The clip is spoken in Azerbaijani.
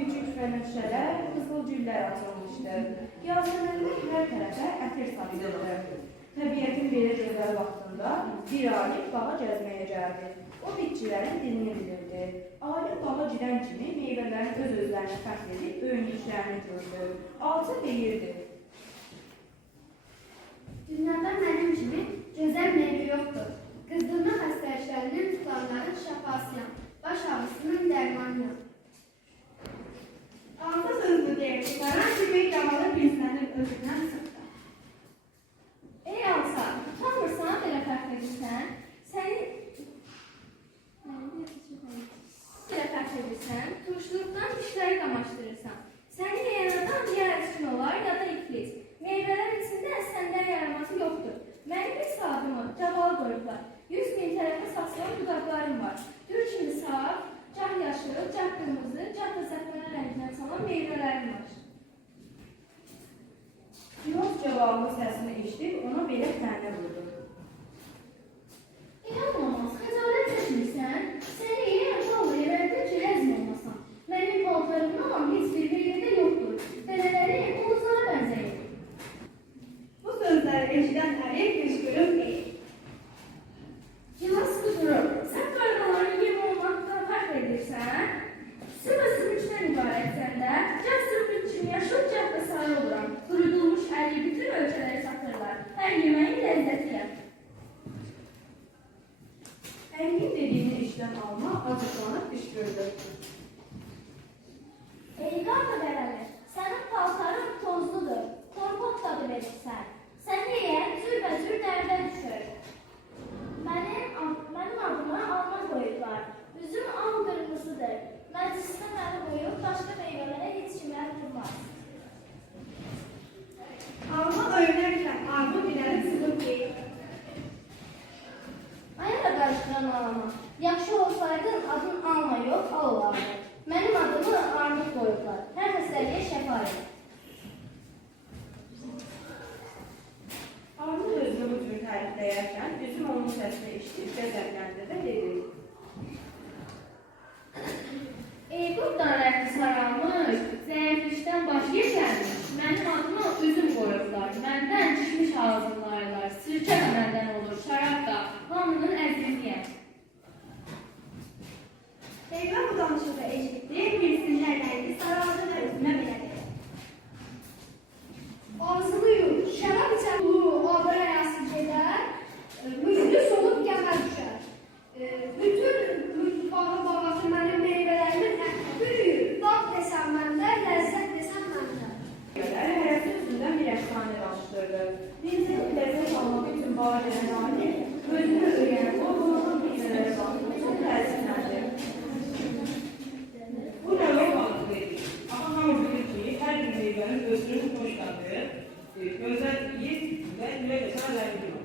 gülücük fənəşələr, qızıl güllər açılmışdır. Yasəmənlər hər tərəfə ətir saçıldı. Təbiətin belə gözəl vaxtında bir alim bağa gəzməyə gəldi. O bitkilərin dilini bilirdi. Alim bağa girən kimi meyvələrin öz-özlərini fəxr edib öyündüklərini gördü. Alça deyirdi: Dünyada mənim kimi gözəl meyvə yoxdur. Qızdırma xəstəliklərinin tutanların şəfasıyam. Baş ağrısının dərmanıyam. Altı sözlü deyir ki, qaran kimi yamalı bilsənin özündən sıxdı. Ey Alsa, utanmırsan belə fəxr edirsən? Belə fəxr edirsən, turşuluqdan dişləri qamaşdırırsan. Səni yeyən adam ya əskün olar, ya da iflis. Meyvələr içində səndən yaraması yoxdur. Mənim bir saatımı cavalı qoyublar. 100.000 tərəfə saçılan dudaqlarım var. Gül kimi saf, cah yaşıl, cah qırmızı, cah da zəfərə rəngindən çalan meyvələrim var. Yox cavablı səsini eşidib ona belə tənə vurdu. İnanmamaz, xəcalət çəkmirsən. Səni yeyən şallı yerlərdə ki, həzm olmasan. Mənim paltarımdan heç bir meyvədə yoxdur. Belələri ulduzlara bənzəyir. Bu sözləri eşidən əri qışqırıb deyir. Yılas qudurur, sən qardaların yem olmaqdan fərq edirsən. Sıvı sümükdən ibarətsən də, cah sürpün kimi yaşıl, cah da sarı oluram. Qurudulmuş əli bütün ölçələri satırlar. Hər yeməyin ləzzətiyəm. Ərinin dediyini eşidən alma acıqlanıb qışqırdı. Ey qarda bərəli, sənin paltarın tozludur, torpaq dadı verirsən. Səni yeyən cürbəcür dərdə düşür. Mənim adıma alma qoyublar. Üzüm al qırmızıdır. Məclisdə məni qoyub, başqa meyvələrə heç kimlər durmaz. Alma öyrənirsən, armud iləri sızıb deyir. Ayara qarışdıran alama. Yaxşı olsaydın adın alma yox, al olardı. Mənim adımı armud qoyublar. Hər məsələyə şəfa edir. Armud özünü bu cür tərifləyərkən, üzüm onun səsini eşidib qəzəbləndi və dedi: Ey qurtdan rəhli saralmış, zəiflikdən baş yeşərmiş. Mənim adıma üzüm qoyublar. Məndən düşmüş ağzınlarlar. Sirkə də məndən olur, şərab da. Hamının əzizliyəm. Meyvə bu danışığı eşitdi, bilsinlər rəngi saraldı və üzünə belədi. Ağzını yut, şərab içən bu abır əyası gedər, müzdü solub gəmər düşər. Bütün bağı-bağası mənim meyvələrimin ətini büyür. Dad desəm məndə, ləzzət desəm məndə. Hərəsi üstündən bir əfsanə başladı. Dinsin ləzzət almaq üçün bağa gələn alim, özünü öyrənib o bulunduğu meyvələrə baxıb çox təəssüfləndi. Bu nə yox deyil. Amma hamı bilir ki, hər bir meyvənin özünün xoş dadı, gözəl yiyib və ürək açan rəngi var.